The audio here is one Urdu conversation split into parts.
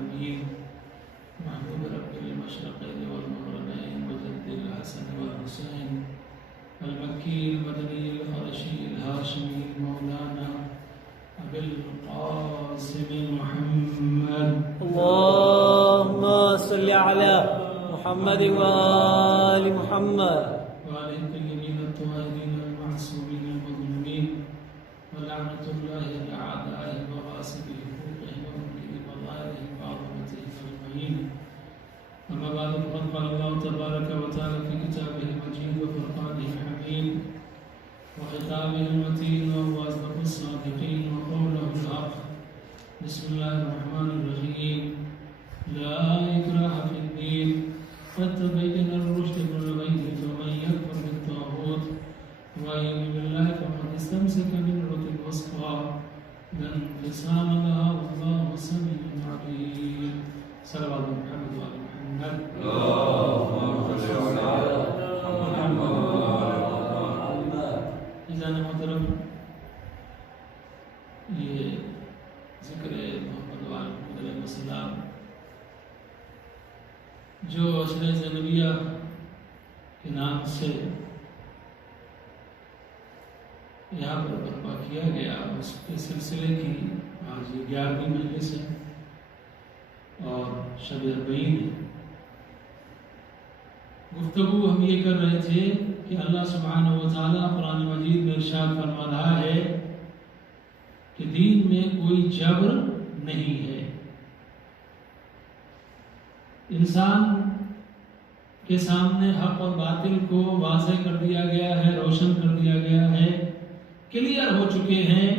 العالمين محمود رب المشرقين والمغربين وجد الحسن والحسين المكي المدني القرشي الهاشمي مولانا أبي القاسم محمد اللهم صل على محمد وآل محمد وعلى الطيبين الطاهرين المعصومين المظلومين ولعنة الله على أعدائهم وغاصبي حقوقهم وملكهم وظاهرهم وعظمتهم أجمعين. أما بعد فقد قال الله تبارك وتعالى في كتابه المجيد وفرقانه الحميد وختامه المتين وهو أصدق الصادقين وقوله الحق. بسم الله الرحمن الرحيم. لا إكراه في الدين قد تبين الرشد من الغي فمن يكفر بالطاغوت ويؤمن بالله فقد استمسك بالعروة الوثقى لا انقسام لها والله سميع عليم. صلوات محمد وآل محمد. اللهم صل على محمد عزیزان محترم، یہ ذکر محمد وآل محمد علیہ السلام جو عشرہ زینبیہ کے نام سے یہاں پر برپا کیا گیا، اس کے سلسلے کی آج 11ویں مجلس ہے اور شب اربعین ہے۔ گفتگو ہم یہ کر رہے تھے کہ اللہ سبحانہ و تعالیٰ قرآن مجید میں ارشاد فرما رہا ہے کہ دین میں کوئی جبر نہیں ہے۔ انسان کے سامنے حق اور باطل کو واضح کر دیا گیا ہے، روشن کر دیا گیا ہے، کلیئر ہو چکے ہیں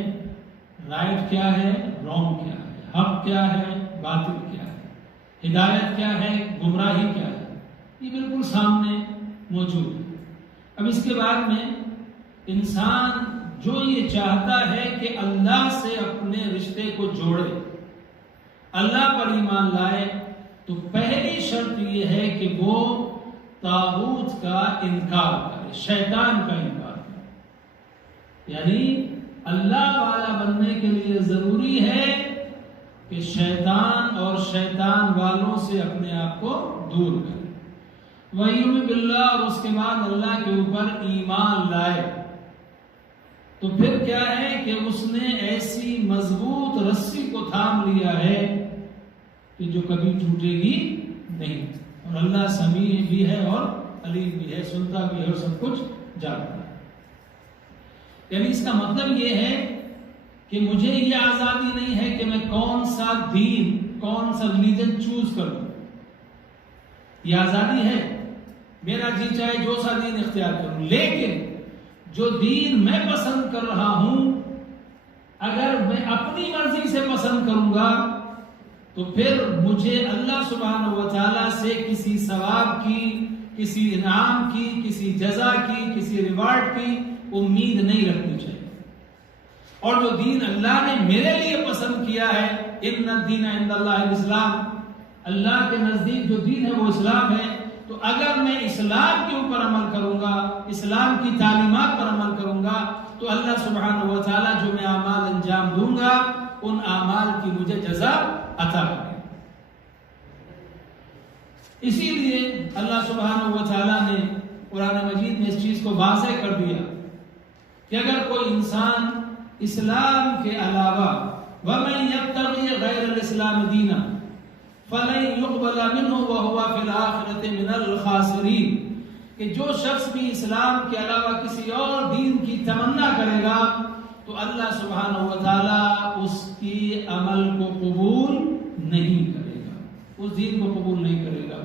رائٹ کیا ہے، رانگ کیا ہے، حق کیا ہے، باطل کیا ہے، ہدایت کیا ہے، گمراہی کیا ہے، یہ بالکل سامنے موجود ہے۔ اب اس کے بعد میں انسان جو یہ چاہتا ہے کہ اللہ سے اپنے رشتے کو جوڑے، اللہ پر ایمان لائے، تو پہلی شرط یہ ہے کہ وہ طاغوت کا انکار کرے، شیطان کا انکار کرے۔ یعنی اللہ والا بننے کے لیے ضروری ہے کہ شیطان اور شیطان والوں سے اپنے آپ کو دور کرے، وَيُؤْمِنْ بِاللَّهِ، اور اس کے بعد اللہ کے اوپر ایمان لائے۔ تو پھر کیا ہے کہ اس نے ایسی مضبوط رسی کو تھام لیا ہے کہ جو کبھی ٹوٹے گی نہیں، اور اللہ سمیع بھی ہے اور علیم بھی ہے، سنتا بھی ہے اور سب کچھ جانتا ہے۔ یعنی اس کا مطلب یہ ہے کہ مجھے یہ آزادی نہیں ہے کہ میں کون سا دین، کون سا ریلیجن چوز کروں، یہ آزادی ہے، میرا جی چاہے جو سا دین اختیار کروں، لیکن جو دین میں پسند کر رہا ہوں اگر میں اپنی مرضی سے پسند کروں گا تو پھر مجھے اللہ سبحانہ و تعالیٰ سے کسی ثواب کی، کسی انعام کی، کسی جزا کی، کسی ریوارڈ کی امید نہیں رکھنی چاہیے۔ اور جو دین اللہ نے میرے لیے پسند کیا ہے، ان الدین عند اللہ الاسلام، اللہ کے نزدیک جو دین ہے وہ اسلام ہے، تو اگر میں اسلام کے اوپر عمل کروں گا، اسلام کی تعلیمات پر عمل کروں گا، تو اللہ سبحانہ و تعالیٰ جو میں اعمال انجام دوں گا ان اعمال کی مجھے جزا عطا کرے۔ اسی لیے اللہ سبحانہ و تعالیٰ نے قرآن مجید میں اس چیز کو واضح کر دیا کہ اگر کوئی انسان اسلام کے علاوہ وَمَن يَبْتَغِي غَيْرَ الْإِسْلَامِ دِينًا فَلَن يُقْبَلَ مِنْهُ وَهُوَ فِي الْآخِرَةِ مِنَ الْخَاسِرِينَ، کہ جو شخص بھی اسلام کے علاوہ کسی اور دین کی تمنا کرے گا تو اللہ سبحانہ و تعالیٰ اس کی عمل کو قبول نہیں کرے گا، اس دین کو قبول نہیں کرے گا،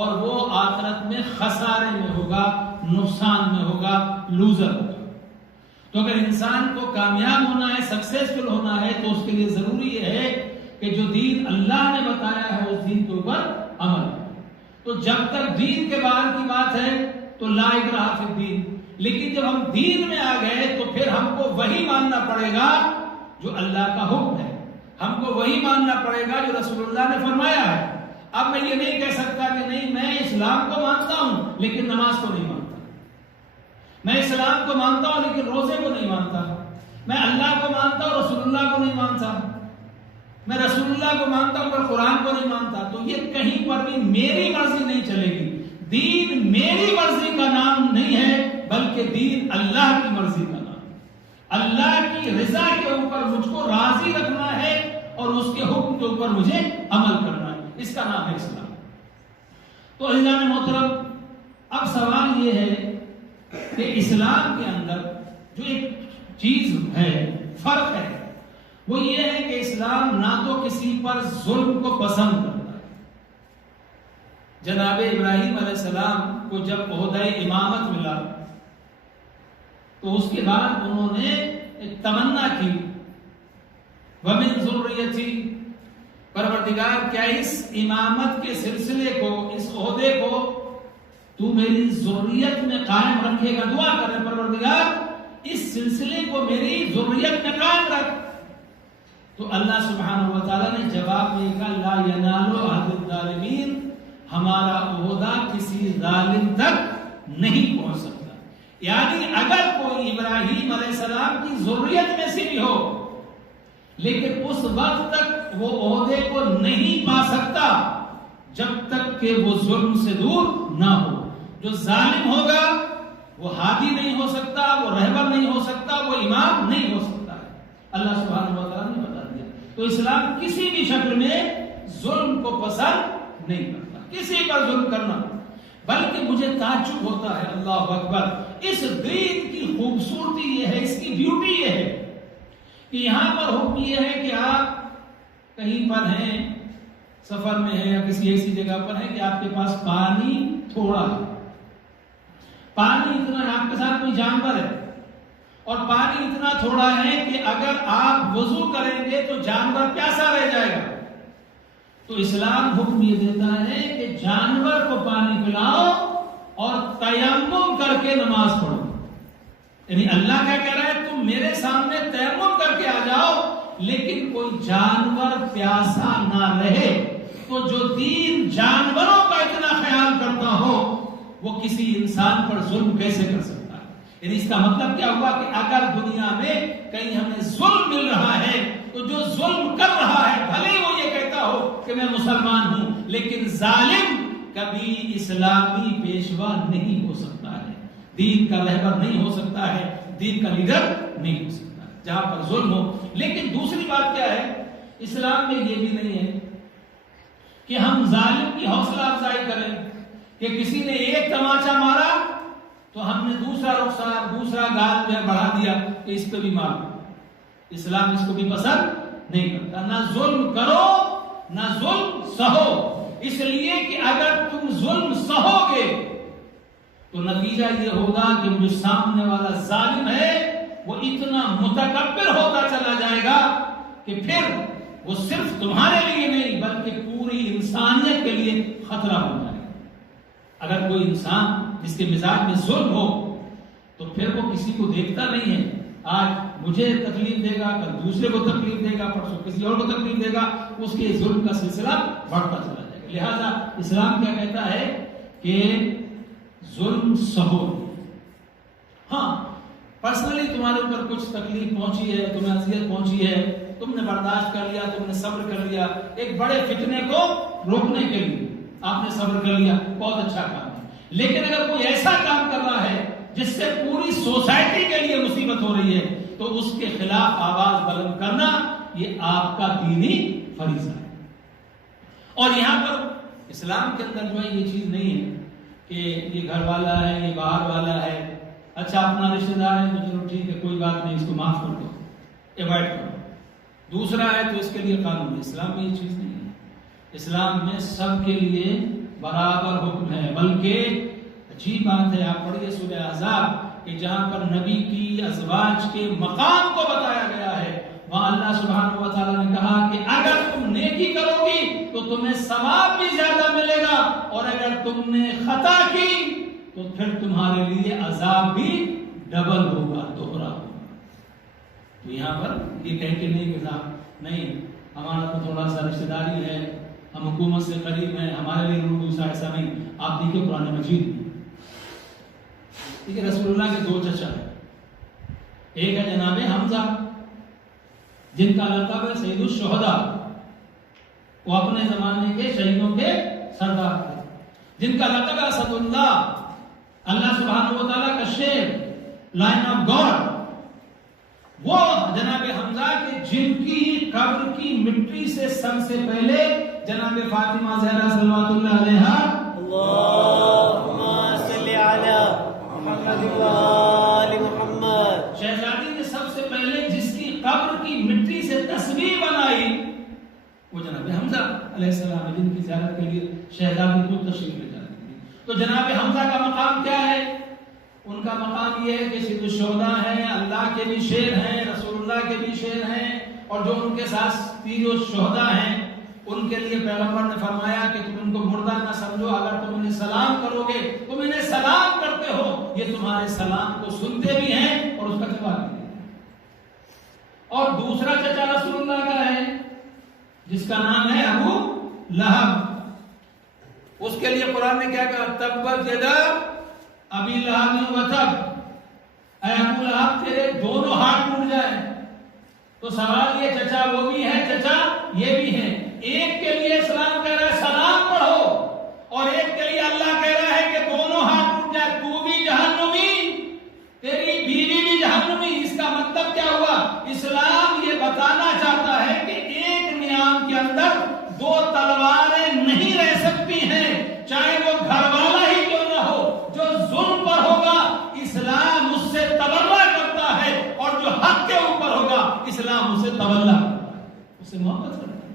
اور وہ آخرت میں خسارے میں ہوگا، نقصان میں ہوگا، لوزر ہوگا۔ تو اگر انسان کو کامیاب ہونا ہے، سکسیسفل ہونا ہے، تو اس کے لیے ضروری ہے کہ جو دین اللہ نے بتایا ہے اس دین کے اوپر عمل کرے۔ تو جب تک دین کے باہر کی بات ہے تو لا اکراہ فی الدین، لیکن جب ہم دین میں آ گئے تو پھر ہم کو وہی ماننا پڑے گا جو اللہ کا حکم ہے، ہم کو وہی ماننا پڑے گا جو رسول اللہ نے فرمایا ہے۔ اب میں یہ نہیں کہہ سکتا کہ نہیں میں اسلام کو مانتا ہوں لیکن نماز کو نہیں مانتا، میں اسلام کو مانتا ہوں لیکن روزے کو نہیں مانتا، میں اللہ کو مانتا ہوں رسول اللہ کو نہیں مانتا۔ میں رسول اللہ کو مانتا ہوں پر قرآن کو نہیں مانتا، تو یہ کہیں پر بھی میری مرضی نہیں چلے گی۔ دین میری مرضی کا نام نہیں ہے، بلکہ دین اللہ کی مرضی کا نام ہے۔ اللہ کی رضا کے اوپر مجھ کو راضی رکھنا ہے اور اس کے حکم کے اوپر مجھے عمل کرنا ہے، اس کا نام ہے اسلام۔ تو عزیزان محترم، اب سوال یہ ہے کہ اسلام کے اندر جو ایک چیز ہے، فرق ہے، وہ یہ ہے کہ اسلام نہ تو کسی پر ظلم کو پسند کرتا ہے۔ جناب ابراہیم علیہ السلام کو جب عہدہ امامت ملا تو اس کے بعد انہوں نے ایک تمنا کی، وَمِن ذُرِّيَّتِي، پروردگار کیا اس امامت کے سلسلے کو، اس عہدے کو تو میری ذریت میں قائم رکھے گا۔ دعا کریں پروردگار اس سلسلے کو میری ذریت میں قائم رکھ۔ تو اللہ سبحانہ وتعالیٰ نے جواب میں کہا لا ینال عہد الظالمین، ہمارا عہدہ کسی ظالم تک نہیں پہنچ سکتا۔ یعنی اگر کوئی ابراہیم علیہ السلام کی ذریت میں سے بھی ہو لیکن اس وقت تک وہ عہدے کو نہیں پا سکتا جب تک کہ وہ ظلم سے دور نہ ہو۔ جو ظالم ہوگا وہ ہادی نہیں ہو سکتا، وہ رہبر نہیں ہو سکتا، وہ امام نہیں ہو سکتا ہے۔ اللہ سبحانہ وتعالیٰ نے بتا دیا۔ تو اسلام کسی بھی شکل میں ظلم کو پسند نہیں کرتا، کسی پر ظلم کرنا۔ بلکہ مجھے تعجب ہوتا ہے، اللہ اکبر، اس دین کی خوبصورتی یہ ہے، اس کی بیوٹی یہ ہے کہ یہاں پر حکم یہ ہے کہ آپ کہیں پر ہیں، سفر میں ہیں یا کسی ایسی جگہ پر ہیں کہ آپ کے پاس پانی تھوڑا ہے، پانی اتنا ہے، آپ کے ساتھ کوئی جانور ہے اور پانی اتنا تھوڑا ہے کہ اگر آپ وضو کریں گے تو جانور پیاسا رہ جائے گا۔ تو اسلام حکم یہ دیتا ہے کہ جانور کو پانی پلاؤ اور تیمم کر کے نماز پڑھو۔ یعنی اللہ کیا کہہ رہا ہے، تم میرے سامنے تیمم کر کے آ جاؤ، لیکن کوئی جانور پیاسا نہ رہے۔ تو جو دین جانوروں کا اتنا خیال کرتا ہو وہ کسی انسان پر ظلم کیسے کر سکتا ہے؟ یعنی اس کا مطلب کیا ہوا کہ اگر دنیا میں کہیں ہمیں ظلم مل رہا ہے تو جو ظلم کر رہا ہے بھلے وہ یہ کہتا ہو کہ میں مسلمان ہوں، لیکن ظالم کبھی اسلامی پیشوا نہیں ہو سکتا ہے، دین کا رہبر نہیں ہو سکتا ہے، دین کا لیڈر نہیں ہو سکتا ہے جہاں پر ظلم ہو۔ لیکن دوسری بات کیا ہے، اسلام میں یہ بھی نہیں ہے کہ ہم ظالم کی حوصلہ افزائی کریں کہ کسی نے ایک تماچا مارا تو ہم نے دوسرا رخسار، دوسرا گال جو ہے بڑھا دیا کہ اس پہ بھی مارو۔ اسلام اس کو بھی پسند نہیں کرتا۔ نہ ظلم کرو نہ ظلم سہو، اس لیے کہ اگر تم ظلم سہو گے تو نتیجہ یہ ہوگا کہ جو سامنے والا ظالم ہے وہ اتنا متکبر ہوتا چلا جائے گا کہ پھر وہ صرف تمہارے لیے نہیں بلکہ پوری انسانیت کے لیے خطرہ ہو جائے گا۔ اگر کوئی انسان جس کے مزاج میں ظلم ہو تو پھر وہ کسی کو دیکھتا نہیں ہے، آج مجھے تکلیف دے گا، کل دوسرے کو تکلیف دے گا، پرسوں کسی اور کو تکلیف دے گا، اس کے ظلم کا سلسلہ بڑھتا چلا جائے گا۔ لہذا اسلام کیا کہتا ہے کہ ظلم سہو۔ ہاں پرسنلی تمہارے اوپر کچھ تکلیف پہنچی ہے، تمہیں اذیت پہنچی ہے، تم نے برداشت کر لیا، تم نے صبر کر لیا، ایک بڑے فتنے کو روکنے کے لیے آپ نے صبر کر لیا، بہت اچھا کام ہے۔ لیکن اگر کوئی ایسا کام کر رہا ہے جس سے پوری سوسائٹی کے لیے مصیبت ہو رہی ہے تو اس کے خلاف آواز بلند کرنا یہ آپ کا دینی فریضہ ہے۔ اور یہاں پر اسلام کے اندر جو ہے یہ چیز نہیں ہے کہ یہ گھر والا ہے، یہ باہر والا ہے، اچھا اپنا رشتہ دار ہے تو چلو ٹھیک ہے کوئی بات نہیں، اس کو معاف کر دو، ایوائڈ کرو، دوسرا ہے تو اس کے لیے قانون ہے۔ اسلام میں یہ چیز نہیں ہے۔ اسلام میں سب کے لیے برابر حکم ہے، بلکہ عجیب بات ہے، آپ پڑھیے سورہ احزاب کہ جہاں پر نبی کی ازواج کے مقام کو بتایا گیا ہے، وہاں اللہ سبحانہ و تعالیٰ نے کہا کہ اگر تم نیکی کرو گی تو تمہیں ثواب بھی زیادہ ملے گا، اور اگر تم نے خطا کی تو پھر تمہارے لیے عذاب بھی ڈبل ہوگا، دوہرا ہوگا۔ تو یہاں پر یہ کہہ کے نہیں کہ نہیں ہمارا تو تھوڑا سا رشتہ داری ہے، ہم حکومت سے قریب ہیں، ہمارے لیے دوسرا ایسا نہیں۔ آپ دیکھیں قرآن مجید میں ٹھیک ہے، رسول اللہ کے دو چچا ہیں، ایک ہے جناب حمزہ جن کا لقب ہے سید الشہداء، وہ اپنے زمانے کے شہیدوں کے سردار تھے، جن کا لقب اسد اللہ، اللہ سبحانہ و تعالیٰ کا شیر، لائن آف گاڈ، وہ جناب حمزہ کے جن کی قبر کی مٹی سے سب سے پہلے جناب فاطمہ زہرا صلوات اللہ علیہا اللہم صلی علی محمد و آل محمد، شہزادی نے سب سے پہلے جس کی قبر کی مٹی سے تصویر بنائی وہ جناب حمزہ علیہ السلام ہے، جن کی زیارت کے لیے شہزادی کو تشریف لے جاتی تھی۔ تو جناب حمزہ کا مقام کیا ہے؟ ان کا مقام یہ ہے کہ سید الشہداء ہیں، اللہ کے بھی شیر ہیں، رسول اللہ کے بھی شیر ہیں، اور جو ان کے ساتھ جو شہداء ہیں ان کے لیے پیغمبر نے فرمایا کہ تم ان کو مردہ نہ سمجھو، اگر تم انہیں سلام کرو گے، تم انہیں سلام کرتے ہو، یہ تمہارے سلام کو سنتے بھی ہیں اور اس کا جواب بھی دیتے ہیں۔ اور دوسرا چچا رسول اللہ کا ہے جس کا نام ہے ابو لہب، اس کے لیے قرآن نے کیا کہا؟ تبت یدا ابی لہب و تب، اے ابو لہب تیرے دونوں ہاتھ ٹوٹ جائیں۔ تو سوال یہ چچا وہ بھی ہے، چچا یہ بھی ہے، ایک کے لیے اسلام کہہ رہا ہے سلام پڑھو، اور ایک کے لیے اللہ کہہ رہا ہے کہ دونوں ہاتھ ٹوٹ جائے، تو بھی جہنمی تیری بیوی بھی جہنمی۔ اس کا مطلب کیا ہوا؟ اسلام یہ بتانا چاہتا ہے کہ ایک نیام کے اندر دو تلواریں نہیں رہ سکتی ہیں، چاہے وہ گھر والا ہی کیوں نہ ہو، جو ظلم پر ہوگا اسلام اس سے تبرہ کرتا ہے، اور جو حق کے اوپر ہوگا اسلام اسے تولہ کرتا ہے، اسے محبت کرتا ہے۔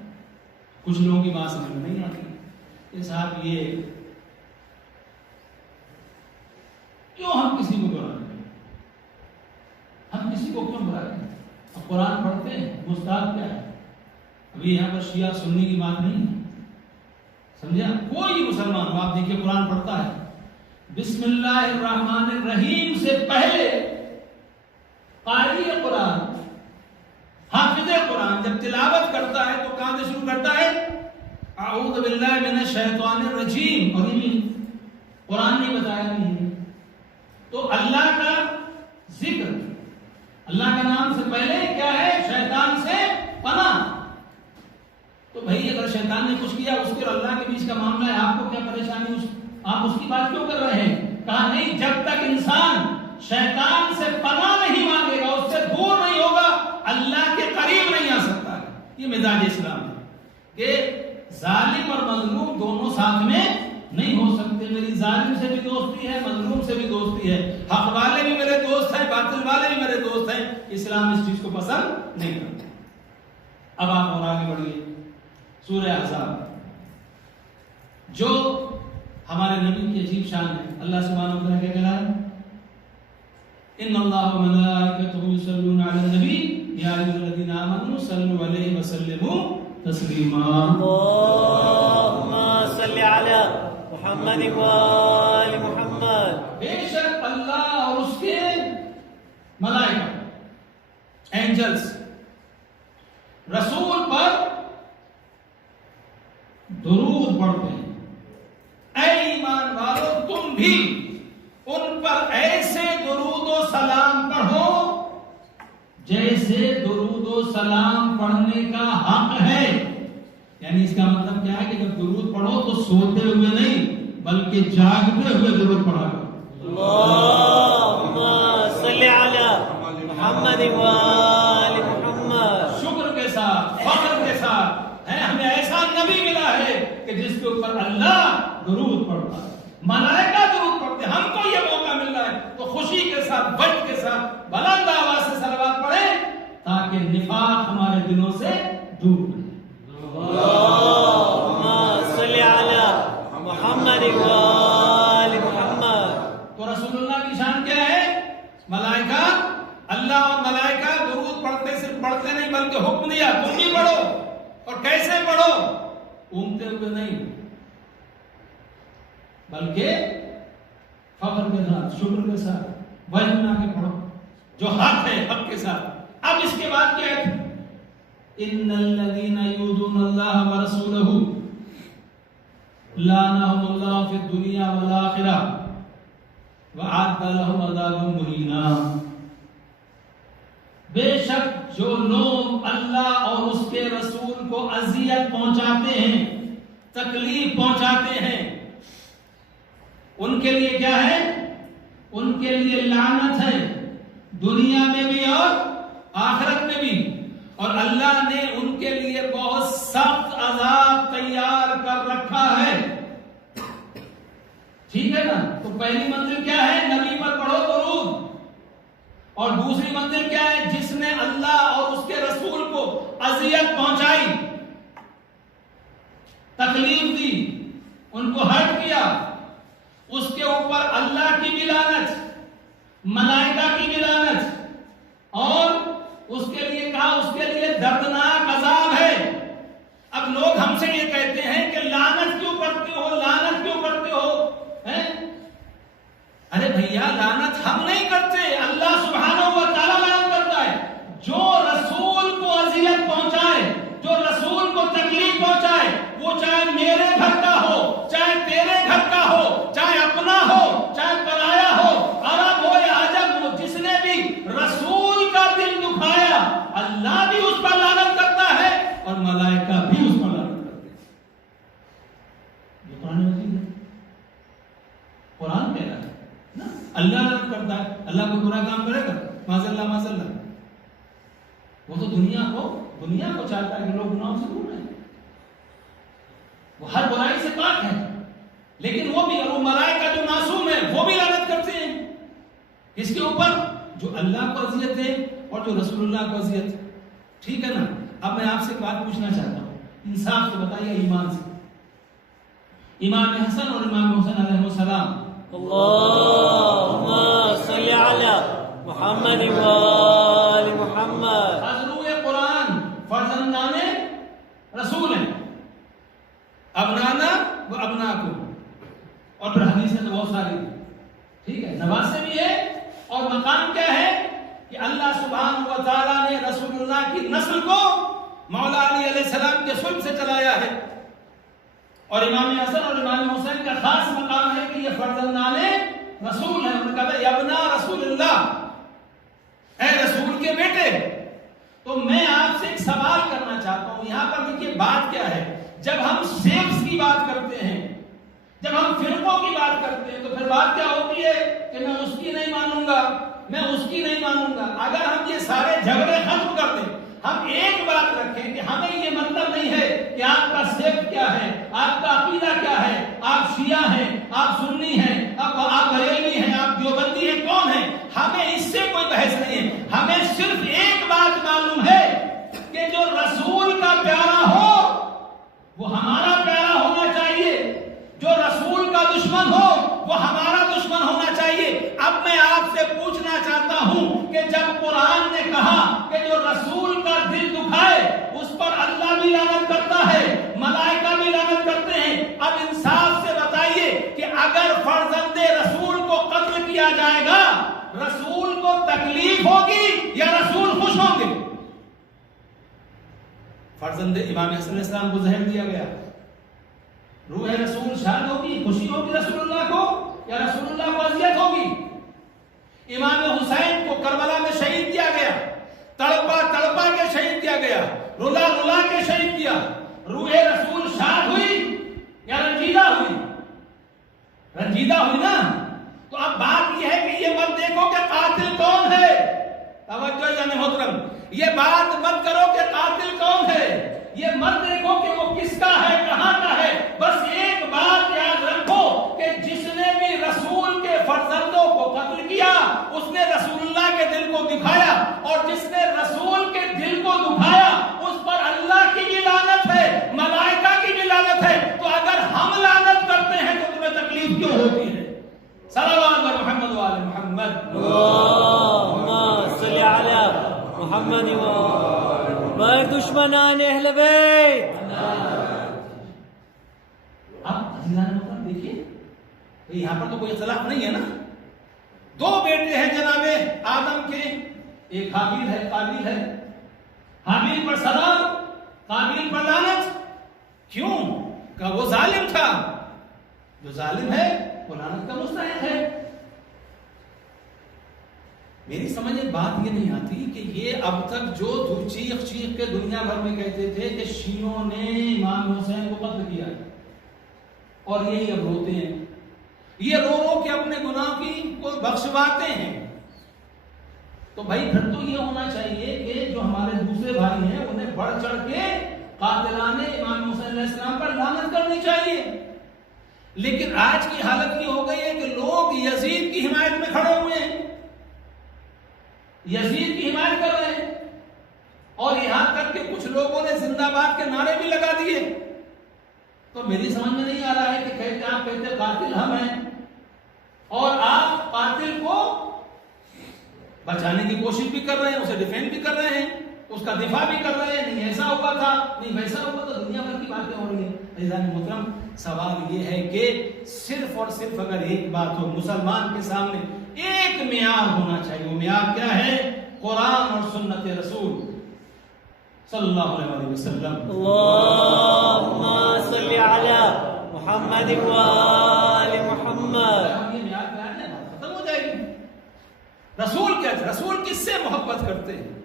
کچھ لوگوں کی بات سمجھ میں نہیں آتی کہ صاحب یہ کیوں ہم کسی کو برا کریں، ہم کسی کو کیوں برا کریں؟ اب قرآن پڑھتے ہیں، مستحب کیا ہے؟ ابھی یہاں پر شیعہ سنی کی بات نہیں ہے، سمجھا؟ کوئی مسلمان ہو، آپ دیکھیے قرآن پڑھتا ہے بسم اللہ الرحمن الرحیم سے پہلے قاری قرآن، حافظ قرآن جب تلاوت کرتا ہے تو کہاں سے شروع کرتا ہے؟ اعوذ باللہ من الشیطان الرجیم، اور یہ قرآن نے بتایا نہیں۔ تو اللہ کا ذکر، اللہ کا نام سے پہلے کیا ہے؟ شیطان سے پناہ۔ تو بھائی اگر شیطان نے کچھ کیا، اس کے اور اللہ کے بیچ کا معاملہ ہے، آپ کو کیا پریشانی؟ آپ اس کی بات کیوں کر رہے ہیں؟ کہا نہیں، جب تک انسان شیطان سے پناہ نہیں مانگے گا، اس سے دور نہیں ہوگا، اللہ کے قریب نہیں آ سکتا ہے۔ یہ مزاج اسلام ہے کہ ظالم اور مظلوم دونوں ساتھ میں نہیں ہو سکتے۔ میری ظالم سے بھی دوستی ہے، مظلوم سے بھی دوستی ہے، حق والے بھی میرے دوست ہیں، باطل والے بھی میرے دوست ہیں۔ اسلام اس چیز کو پسند نہیں کرتا۔ اب آپ اور آگے بڑھیے، سورہ احزاب جو ہمارے نبی کی عجیب شان ہے۔ اللہ سبحانہ و تعالیٰ کیا کہہ رہا ہے؟ ان اللہ و ملائکتہ یصلون علی النبی یا ایھا الذین آمنوا صلوا علیہ وسلموا تسلیما۔ اللہم صلی علی محمد و آل محمد۔ بے شک اللہ اور اس کے ملائکہ، اینجلز، رسول پر درود پڑھتے ہیں۔ اے ایمان والو، تم بھی ان پر ایسے درود و سلام پڑھو جیسے درود و سلام پڑھنے کا حق ہے۔ یعنی اس کا مطلب کیا ہے کہ جب درود پڑھو تو سوتے ہوئے نہیں بلکہ جاگتے ہوئے درود پڑھا کرو۔ اللہم صلی علی محمد و آل محمد۔ شکر کے ساتھ، فخر کے ساتھ ہے ہمیں ایسا نبی ملا ہے کہ جس کے اوپر اللہ درود پڑھتا ہے، ملائکہ درود پڑھتے ہیں۔ ہم کو یہ موقع مل رہا ہے تو خوشی کے ساتھ، بچ کے ساتھ بلند آواز سے صلوات پڑھیں تاکہ نفاق ہمارے دلوں سے دور رہے۔ اللہم صلی علی محمد و آل محمد۔ تو رسول اللہ کی شان کیا ہے؟ ملائکہ، اللہ اور ملائکہ درود پڑھتے، صرف پڑھتے نہیں بلکہ حکم دیا تم بھی پڑھو۔ اور کیسے پڑھو؟ اونگتے ہوئے نہیں بلکہ فخر کے ساتھ، شکر کے ساتھ، وجہ بنا کے پڑھو، جو حق ہے حق کے ساتھ۔ اب اس کے بعد کیا ہے؟ ان الذين يؤذون الله ورسوله لعنهم الله في الدنيا والآخرة وأعد لهم عذابا مهينا۔ بے شک جو لوگ اللہ اور اس کے رسول کو اذیت پہنچاتے ہیں، تکلیف پہنچاتے ہیں، ان کے لیے کیا ہے؟ ان کے لیے لعنت ہے، دنیا میں بھی اور آخرت میں بھی، اور اللہ نے ان کے لیے بہت سخت عذاب تیار کر رکھا ہے۔ ٹھیک ہے نا؟ تو پہلی منزل کیا ہے؟ نبی پر پڑھو درود، اور دوسری منزل کیا ہے؟ جس نے اللہ اور اس کے رسول کو اذیت پہنچائی، تکلیف دی، ان کو ہرٹ کیا، اس کے اوپر اللہ کی بھی لعنت، ملائکہ کی بھی لعنت، اور اس کے لیے کہا اس کے لیے دردناک عذاب ہے۔ اب لوگ ہم سے یہ کہتے ہیں کہ لعنت کیوں پڑھتے ہو، لعنت کیوں پڑھتے ہو؟ ارے بھیا، لعنت ہم نہیں کرتے، اللہ سبحانہ و تعالیٰ لعنت کرتا ہے۔ جو رسول کو اذیت پہنچائے، جو رسول کو تکلیف پہنچائے، وہ چاہے میرے گھر کا ہو، چاہے تیرے گھر کا ہو، چاہے اپنا ہو، چاہے پرایا ہو، عرب ہو یا عجم ہو، جس نے بھی رسول کا دل دکھایا، اللہ بھی اس پر لعنت کرتا ہے اور ملائکہ بھی اس پر لعنت کرتے ہیں۔ یہ قرآن مجید ہے، قرآن کہہ رہا ہے نا، اللہ لعنت کرتا ہے۔ اللہ کو برا کام کرے گا، معاذ اللہ معاذ اللہ، وہ تو دنیا کو چاہتا ہے کہ لوگ گناہوں سے دور رہیں، وہ ہر برائی سے پاک ہے، لیکن وہ بھی، اور وہ ملائکہ جو معصوم ہیں، وہ بھی لعنت کرتے ہیں اس کے اوپر جو اللہ کو اذیت ہے اور جو رسول اللہ کو اذیت ہے۔ ٹھیک ہے نا؟ اب میں آپ سے ایک بات پوچھنا چاہتا ہوں، انصاف سے بتائیے، ایمان سے۔ امام حسن اور امام حسین علیہ السلام، اللہم صلی علی محمد وآل محمد، حضرو قرآن، فرزندان رسول ہیں، ابنانا و ابناکم، اور پھر حدیثیں تو بہت ساری، ٹھیک ہے، نواسے بھی ہے، اور مقام کیا ہے کہ اللہ سبحانہ و تعالیٰ نے رسول اللہ کی نسل کو مولا علی علیہ السلام کے صلب سے چلایا ہے، اور امام حسن اور امام حسین کا خاص مقام ہے کہ یہ فرزندان رسول ہیں۔ ان کا کہا یا ابنا رسول اللہ، اے رسول کے بیٹے۔ تو میں آپ سے ایک سوال کرنا چاہتا ہوں، یہاں پر دیکھیے بات کیا ہے، جب ہم سیکس کی بات کرتے ہیں، جب ہم فرقوں کی بات کرتے ہیں، تو پھر بات کیا ہوتی ہے کہ میں اس کی نہیں مانوں گا، میں اس کی نہیں مانوں گا۔ اگر ہم یہ سارے جھگڑے ختم کر دیں، ہم ایک بات رکھیں کہ ہمیں یہ مطلب نہیں ہے کہ آپ کا سیکٹ کیا ہے، آپ کا عقیدہ کیا ہے، آپ شیعہ ہیں، آپ سنی ہیں، آپ بریلوی ہیں، آپ دیوبندی ہیں، کون ہیں، ہمیں اس سے کوئی بحث نہیں ہے۔ ہمیں صرف ایک بات معلوم ہے کہ جو رسول کا پیارا ہو وہ ہمارا پیارا ہونا چاہیے، جو رسول کا دشمن ہو وہ ہمارا دشمن ہونا چاہیے۔ اب میں آپ سے پوچھنا چاہتا ہوں کہ جب قرآن نے کہا کہ جو رسول کا دل دکھائے اس پر اللہ بھی لعنت کرتا ہے، ملائکہ بھی لعنت کرتے ہیں، اب انصاف سے بتائیے کہ اگر فرزند رسول کو قتل کیا جائے گا، رسول کو تکلیف ہوگی یا رسول خوش ہوں گے؟ فرزند امام حسن علیہ السلام کو زہر دیا گیا، روح رسول شاد ہوگی، خوشی ہوگی رسول اللہ کو یا رسول اللہ کو اذیت ہوگی؟ امام حسین کو کربلا میں شہید کیا گیا، تڑپا تڑپا کے شہید کیا گیا، رلا رلا کے شہید کیا، روح رسول شاد ہوئی یا رنجیدہ ہوئی؟ رنجیدہ ہوئی نا۔ تو اب بات یہ ہے کہ یہ مت دیکھو کہ قاتل کون ہے، توجہ جانے محترم، یہ بات مت کرو کہ قاتل کون ہے، یہ مت دیکھو کہ وہ کس کا ہے، کہاں کا ہے، بس ایک بات یاد رکھو کہ جس نے بھی رسول کے فرزندوں کو قتل کیا اس نے رسول اللہ کے دل کو دکھایا، اور جس نے رسول کے دل کو دکھایا اس پر اللہ کی بھی لعنت ہے، ملائکہ کی بھی لعنت ہے۔ تو اگر ہم لعنت کرتے ہیں تو تمہیں تکلیف کیوں ہوتی ہے؟ صلوات علی محمد و آل محمد، اللہم صلی علی محمد و دشمنان اہل بیت۔ اب عزیزان محترم دیکھیے، یہاں پر تو کوئی اختلاف نہیں ہے نا، دو بیٹے ہیں جناب آدم کے، ایک حابیل ہے، قابیل ہے، حابیل پر سزا، قابیل پر لعنت، کیوں؟ کہ وہ ظالم تھا، جو ظالم ہے وہ لعنت کا مستحق ہے۔ میری سمجھ میں بات یہ نہیں آتی کہ یہ اب تک جو چیخ چیخ کے دنیا بھر میں کہتے تھے کہ شیعوں نے امام حسین کو قتل کیا اور یہی اب روتے ہیں، یہ رو رو کے اپنے گناہ کی کو بخشواتے ہیں، تو بھائی پھر تو یہ ہونا چاہیے کہ جو ہمارے دوسرے بھائی ہیں انہیں بڑھ چڑھ کے قاتلان امام حسین علیہ السلام پر لعنت کرنی چاہیے. لیکن آج کی حالت یہ ہو گئی ہے کہ لوگ یزید کی حمایت میں کھڑے ہوئے ہیں، یزید کی حمایت کر رہے ہیں، اور یہاں تک کہ کچھ لوگوں نے زندہ باد کے نعرے بھی لگا دیے. تو میری سمجھ میں نہیں آ رہا ہے کہ آپ کہتے قاتل ہم ہیں اور آپ قاتل کو بچانے کی کوشش بھی کر رہے ہیں، اسے ڈیفینڈ بھی کر رہے ہیں، اس کا دفاع بھی کر رہے ہیں، نہیں ایسا ہوا تھا، نہیں ویسا ہوا تھا، دنیا بھر کی باتیں ہو رہی ہیں. عزیزان محترم، سوال یہ ہے کہ صرف اور صرف اگر ایک بات ہو، مسلمان کے سامنے ایک معیار ہونا چاہیے، وہ معیار کیا ہے؟ قرآن اور سنت رسول صلی اللہ علیہ وسلم. اللہم صلی علی محمد و آل محمد. یہ معیار کیا ہے؟ ختم ہو جائے گی. رسول کیا ہے؟ رسول کس سے محبت کرتے ہیں؟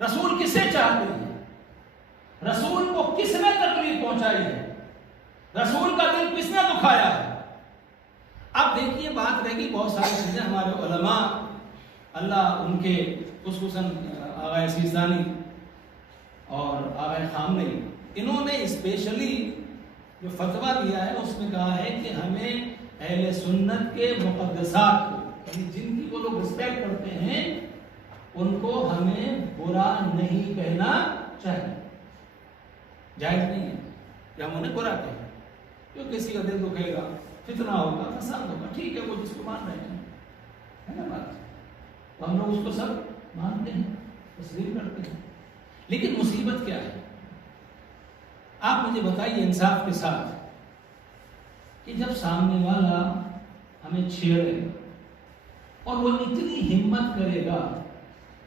رسول کس سے چاہتے ہیں؟ رسول کو کس نے تکلیف پہنچائی ہے؟ رسول کا دل کس نے دکھایا ہے؟ اب دیکھیے بات رہ گئی بہت ساری چیزیں. ہمارے علماء اللہ ان کے خصوصاً آغا سیستانی اور آغا خامنئی، انہوں نے اسپیشلی جو فتویٰ دیا ہے اس میں کہا ہے کہ ہمیں اہل سنت کے مقدسات کو، یعنی جن کی وہ لوگ رسپیکٹ کرتے ہیں، ان کو ہمیں برا نہیں کہنا چاہیے. جائز نہیں ہے کہ ہم انہیں برا کہیں، جو کسی کا دل دکھے گا، فتنہ ہوگا، فساد ہوگا، ٹھیک ہے، وہ جس کو مان رہے ہیں، ہے نا بات، تو ہم لوگ اس کو سب مانتے ہیں، تسلیم کرتے ہیں. لیکن مصیبت کیا ہے؟ آپ مجھے بتائیے انصاف کے ساتھ کہ جب سامنے والا ہمیں چھیڑے اور وہ اتنی ہمت کرے گا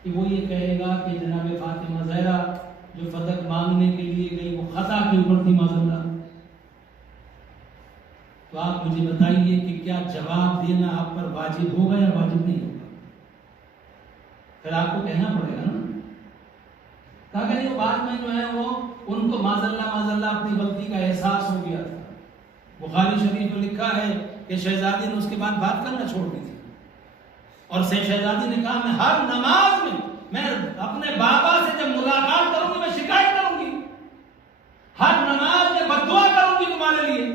کہ وہ یہ کہے گا کہ جناب فاطمہ زہرا جو فتح مانگنے کے لیے گئی وہ خطا کے اوپر تھی معذاللہ، تو آپ مجھے بتائیے کہ کیا جواب دینا آپ پر واجب ہوگا یا واجب نہیں ہوگا؟ پھر آپ کو کہنا پڑے گا نا، کہا کہ نہیں وہ بعد میں جو ہے وہ ان کو معذاللہ اپنی غلطی کا احساس ہو گیا تھا. بخاری شریف میں لکھا ہے کہ شہزادی نے اس کے بعد بات کرنا چھوڑ دی تھی، اور شہزادی نے کہا میں ہر نماز میں اپنے بابا سے جب ملاقات کروں گی میں شکایت کروں گی، ہر نماز میں بددعا کروں گی تمہارے لیے.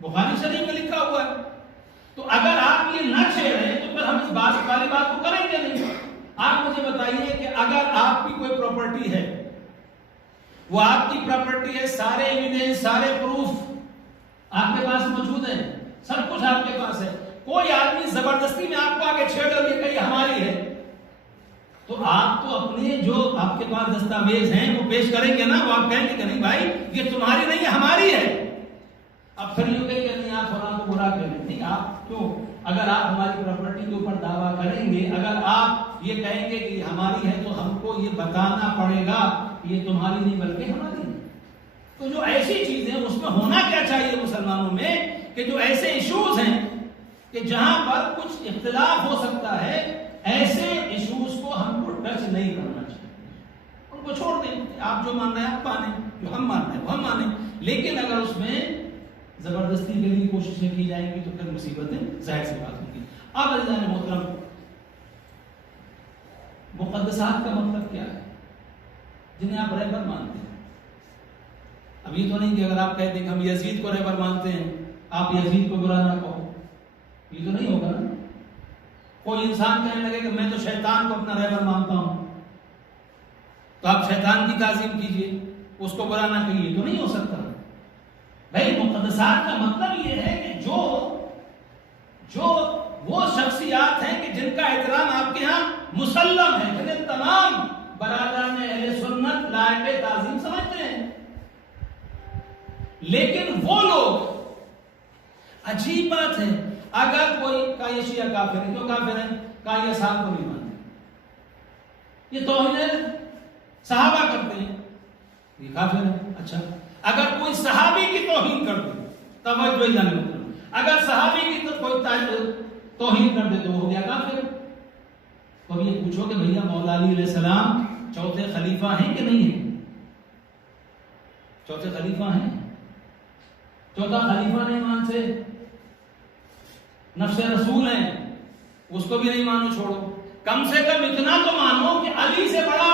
بخاری شریف میں لکھا ہوا ہے. تو اگر آپ یہ نہ چھیڑیں تو پھر ہم اس بات والی بات کو کریں گے نہیں. آپ مجھے بتائیے کہ اگر آپ کی کوئی پراپرٹی ہے، وہ آپ کی پراپرٹی ہے، سارے ایویڈنس، سارے پروف آپ کے پاس موجود ہیں، سب کچھ آپ کے پاس ہے، کوئی آدمی زبردستی میں آپ کو آگے چھیڑ کر یہ کہی ہماری ہے، تو آپ تو اپنے جو آپ کے پاس دستاویز ہیں وہ پیش کریں گے نا. وہ آپ کہیں گے کہ نہیں بھائی یہ تمہاری نہیں ہے، ہماری ہے. اب پھر یہ کہیں کہ نہیں آپ فلاں کو برا کریں، نہیں آپ کیوں؟ اگر آپ ہماری پراپرٹی کے اوپر دعویٰ کریں گے، اگر آپ یہ کہیں گے کہ یہ ہماری ہے تو ہم کو یہ بتانا پڑے گا یہ تمہاری نہیں بلکہ ہماری ہے. تو جو ایسی چیزیں اس میں ہونا کیا چاہیے مسلمانوں میں کہ جو ایسے ایشوز ہیں کہ جہاں پر کچھ اختلاف ہو سکتا ہے، ایسے ایشوز کو ہم کو ٹچ نہیں کرنا چاہیے، ان کو چھوڑ دیں. آپ جو مان رہے ہیں آپ مانیں، جو ہم مان رہے ہیں وہ ہم مانیں. لیکن اگر اس میں زبردستی کے لیے کوششیں کی جائیں گی تو پھر مصیبتیں ظاہر سی بات ہوگی. اب عزیزان محترم، مقدسات کا مطلب کیا ہے جنہیں آپ رہبر مانتے ہیں؟ اب یہ تو نہیں کہ اگر آپ کہتے ہیں کہ ہم یزید کو رہبر مانتے ہیں آپ یزید کو برا نہ کہو، یہ تو نہیں ہوگا نا. کوئی انسان کہنے لگے کہ میں تو شیطان کو اپنا رہبر مانتا ہوں، تو آپ شیطان کی تعظیم کیجئے، اس کو برا نہ کہیے، تو نہیں ہو سکتا. بھائی مقدسات کا مطلب یہ ہے کہ جو وہ شخصیات ہیں کہ جن کا احترام آپ کے ہاں مسلم ہے، جنہیں تمام برادران اہل سنت لائق تعظیم سمجھتے ہیں. لیکن وہ لوگ، عجیب بات ہے، اگر کوئی کہا یہ شیعہ کافر ہے، کیوں کافر ہیں؟ کہا یہ صحابہ کو نہیں مانتے، یہ توہین صحابہ کرتے ہیں، یہ کافر ہے. اچھا اگر کوئی صحابی کی توہین کر دے، توجہ جانے مطلب اگر صحابی کی کوئی توہین کر دے تو وہ ہو گیا کافر. تو اب یہ پوچھو کہ بھیا مولا علی علیہ السلام چوتھے خلیفہ ہیں کہ نہیں ہیں؟ چوتھے خلیفہ ہیں؟ چوتھا خلیفہ نہیں مان سے نفس رسول ہیں، اس کو بھی نہیں مانو، چھوڑو۔ کم سے کم اتنا تو مانو کہ علی سے بڑا،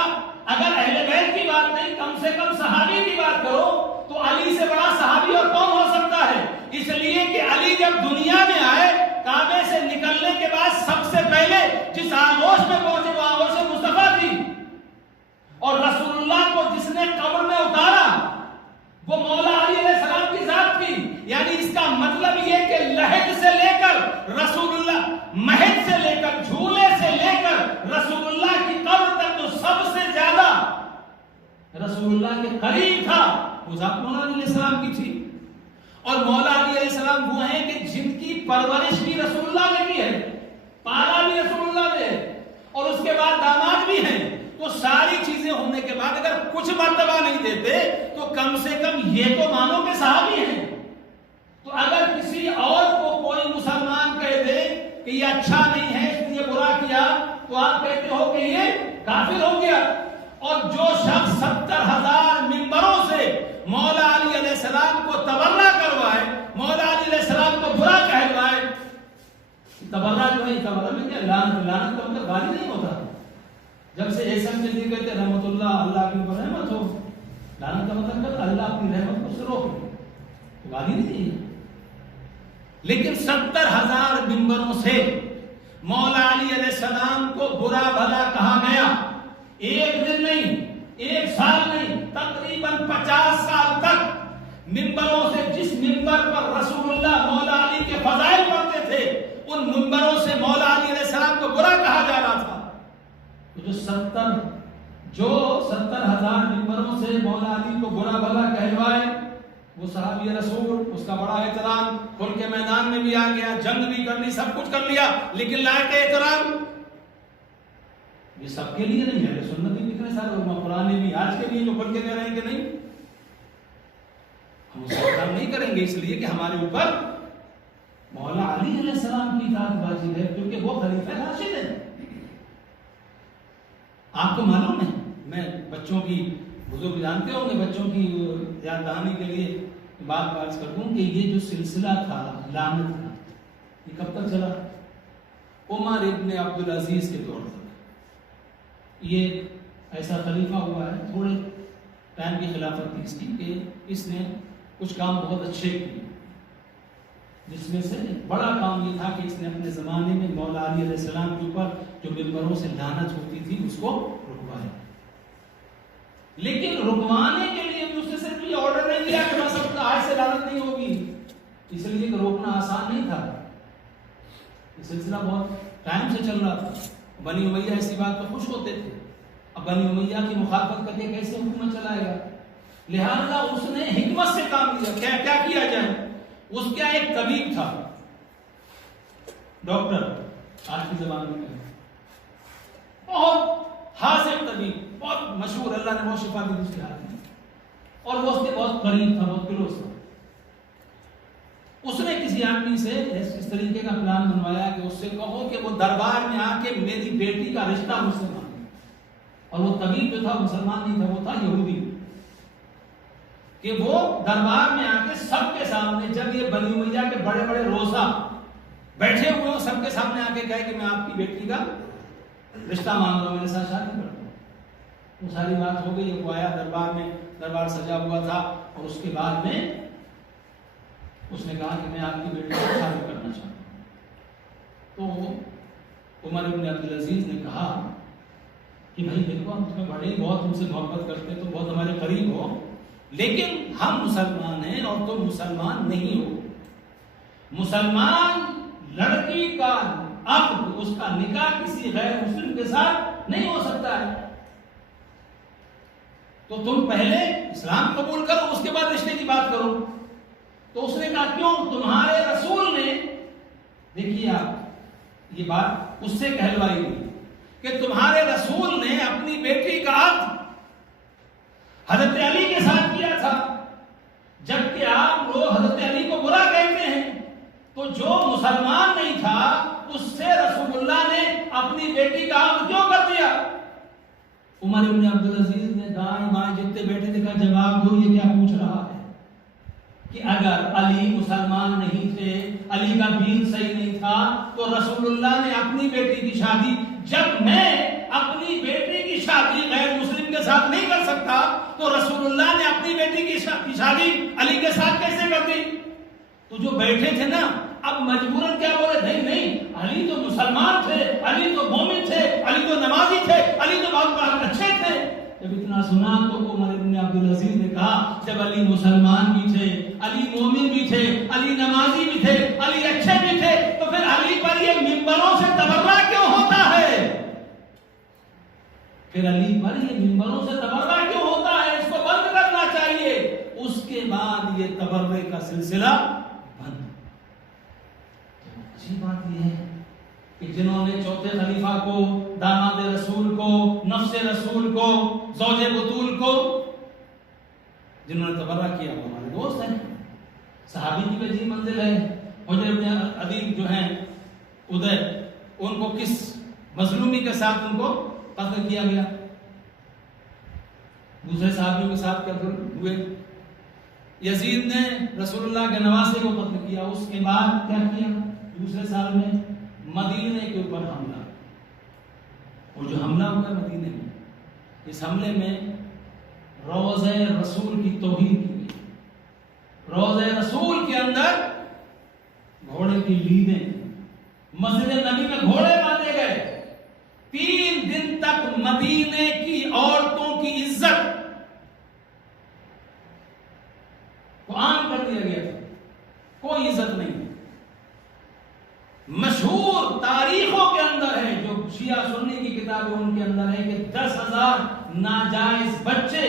اگر اہل بیت کی بات نہیں، کم سے کم صحابی کی بات کرو تو علی سے بڑا صحابی اور کون ہو سکتا ہے؟ اس لیے کہ علی جب دنیا میں آئے، کعبے سے نکلنے کے بعد سب سے پہلے جس آغوش میں پہنچے وہ آغوش مصطفیٰ تھی، اور رسول اللہ کو جس نے قبر میں اتارا وہ مولا علی علیہ السلام کی ذات تھی۔ یعنی اس کا مطلب یہ کہ لحد سے لے کر رسول اللہ، مہد سے لے کر، جھولے سے لے کر رسول اللہ کی قبر تک جو سب سے زیادہ رسول اللہ کے قریب تھا وہ ذات مولا علی علیہ السلام کی تھی۔ اور مولا علی علیہ السلام وہ ہیں کہ جن کی پرورش بھی رسول اللہ نے کی ہے، پالا بھی رسول اللہ نے، اور اس کے بعد داماد بھی ہیں۔ تو ساری چیزیں ہونے کے بعد اگر کچھ مرتبہ نہیں دیتے تو کم سے کم یہ تو مانو کہ صحابی ہیں۔ تو اگر کسی اور کو کوئی مسلمان کہہ دے کہ یہ اچھا نہیں ہے، اس نے یہ برا کیا، تو آپ کہتے ہو کہ یہ کافر ہو گیا۔ اور جو شخص 70,000 ممبروں سے مولا علی علیہ السلام کو تبرہ کروائے، مولا علی علیہ السلام کو برا کہلوائے، تبرہ جو ہے، تبرہ میں کیا لعنت کا مطلب گالی نہیں ہوتا۔ جب سے احسان سے دی کہتے رحمت اللہ، اللہ کی اوپر رحمت ہو، لعنت کا مطلب کیا؟ اللہ اپنی رحمت کو سے روک لے، گالی نہیں ہے۔ لیکن 70,000 ممبروں سے مولا علی علیہ السلام کو برا بھلا کہا گیا، ایک دن نہیں، ایک سال نہیں، تقریباً 50 سال تک ممبروں سے، جس ممبر پر رسول اللہ مولا علی کے فضائل پڑھتے تھے، ان ممبروں سے مولا علی علیہ السلام کو برا کہا جا رہا تھا۔ تو جو 70,000 ممبروں سے مولا علی کو برا بھلا کہلوائے، وہ صحابی رسول، اس کا بڑا احترام، کھل کے میدان میں بھی آ گیا، جنگ بھی کر لی، سب کچھ کر لیا، لیکن لائق احترام یہ سب کے لیے نہیں ہے۔ سنت بھی کتنے سارے علماء قرآن بھی آج کے لیے جو کھل کے کہہ رہے ہیں کہ نہیں، ہم اس کا احترام نہیں کریں گے، اس لیے کہ ہمارے اوپر مولا علی علیہ السلام کی ذات واجب ہے، کیونکہ وہ خلیفہ راشد ہے۔ آپ کو معلوم ہے، میں بچوں کی، بزرگ جانتے ہوں گے، بچوں کی یاد دہانی کے لیے بات کر دوں کہ یہ جو سلسلہ تھا لعنت کا، یہ کب تک چلا؟ عمر ابن عبدالعزیز کے دور تک۔ یہ ایسا خلیفہ ہوا ہے، تھوڑے ٹائم کی خلافت تھی اس کی، کہ اس نے کچھ کام بہت اچھے کیے، جس میں سے بڑا کام یہ تھا کہ اس نے اپنے زمانے میں مولا علی علیہ السلام کے اوپر جو ممبروں سے لعنت ہوتی تھی اس کو رکوایا۔ لیکن رکوانے کے لیے بھی اس نے صرف یہ آرڈر نہیں دیا کہ بس اب آج سے لعنت نہیں ہوگی، اس لیے کہ روکنا آسان نہیں تھا، یہ سلسلہ بہت ٹائم سے چل رہا تھا۔ بنی امیہ ایسی بات پہ خوش ہوتے تھے، اب بنی امیہ کی مخالفت کر کے کیسے حکومت چلائے گا؟ لہذا اس نے حکمت سے کام لیا۔ کیا کیا جائے؟ اس کا ایک طبیب تھا، ڈاکٹر، آج کی زبان میں کہیں، بہت حاذق طبیب، بہت مشہور، اللہ نے بہت شفا دی اس کے ہاتھ میں، اور وہ اس کے بہت قریب تھا، بہت کلوز تھا۔ اس نے کسی آدمی سے اس طریقے کا پلان بنوایا کہ اس سے کہو کہ وہ دربار میں آ کے میری بیٹی کا رشتہ مجھ سے مانگے۔ اور وہ طبیب جو تھا مسلمان نہیں تھا، وہ تھا یہودی، کہ وہ دربار میں آ کے سب کے سامنے، جب یہ بنی امیہ کے بڑے بڑے روزہ بیٹھے ہوئے ہوں، سب کے سامنے آ کے کہے کہ میں آپ کی بیٹی کا رشتہ مانگ رہا ہوں، میرے ساتھ شادی کرتا ہوں۔ وہ ساری بات ہو گئی، وہ آیا دربار میں، دربار سجا ہوا تھا، اور اس کے بعد میں اس نے کہا کہ میں آپ کی بیٹی کو شادی کرنا چاہتا ہوں۔ تو عمر ابن عبدالعزیز نے کہا کہ بھائی دیکھو، ہم تمہیں بڑے بہت تم سے محبت کرتے ہیں، تو بہت ہمارے قریب ہو، لیکن ہم مسلمان ہیں اور تم مسلمان نہیں ہو۔ مسلمان لڑکی کا عقد، اس کا نکاح کسی غیر مسلم کے ساتھ نہیں ہو سکتا ہے، تو تم پہلے اسلام قبول کرو، اس کے بعد رشتے کی بات کرو۔ تو اس نے کہا کیوں؟ تمہارے رسول نے، دیکھیے آپ، یہ بات اس سے کہلوائی گئی کہ تمہارے رسول نے اپنی بیٹی کا عقد حضرت علی کے ساتھ کیا تھا، جبکہ آپ لوگ حضرت علی کو برا کہتے ہیں۔ تو جو مسلمان نہیں تھا اس سے رسول اللہ نے اپنی بیٹی کا حق کیوں کر دیا؟ عمر ابن عبدالعزیز نے دائیں بائیں جتنے بیٹھے تھے کہا جواب دو یہ کیا پوچھ رہا ہے کہ اگر علی مسلمان نہیں تھے، علی کا دین صحیح نہیں تھا تو رسول اللہ نے اپنی بیٹی کی شادی، جب میں اپنی بیٹی کی شادی غیر مسلم کے ساتھ نہیں کر سکتا تو رسول اللہ نے اپنی بیٹی کی شادی علی کے ساتھ کیسے کر دی؟ تو جو بیٹھے تھے نا اب مجبوراً کیا بولے نہیں علی تو مسلمان تھے، علی تو مومن تھے، علی تو نمازی تھے، علی تو بہت اچھے تھے۔ جب اتنا سنا تو عمر ابن عبدالعزیز نے کہا جب علی مسلمان بھی تھے، علی مومن بھی تھے، علی نمازی بھی تھے، علی اچھے بھی تھے، تو پھر علی پر یہ ممبروں سے تبرہ کیوں ہوتا ہے؟ پھر علی پر یہ ممبروں سے تبرہ کیوں ہوتا ہے؟ اس کو بند کرنا چاہیے۔ اس کے بعد یہ تبرے کا سلسلہ بند۔ اچھی بات یہ ہے کہ جنہوں نے چوتھے خلیفہ کو، داماد رسول کو، نفس رسول کو، زوج بطول کو جنہوں نے تبرہ کیا وہ ہمارے دوست ہیں، صحابی کی بھی عجیب منزل ہے۔ حجر ابن عدی جو ہیں ادھر، ان کو کس مظلومی کے ساتھ ان کو قتل کیا گیا؟ دوسرے صحابیوں کے ساتھ قتل ہوئے۔ یزید نے رسول اللہ کے نواسے کو قتل کیا۔ اس کے بعد کیا کیا؟ دوسرے سال میں مدینے کے اوپر حملہ، اور جو حملہ ہوا مدینے میں، اس حملے میں روضہ رسول کی توہین کی گئی۔ روضہ رسول کے اندر گھوڑے کی لیدیں، مسجد نبی میں گھوڑے باندھے گئے۔ 3 دن تک مدینے کی عورتوں کی عزت کو عام کر دیا گیا تھا، کوئی عزت نہیں۔ مشہور تاریخوں کے اندر ہے، جو شیعہ سنی کی کتابیں ان کے اندر ہے کہ 10,000 ناجائز بچے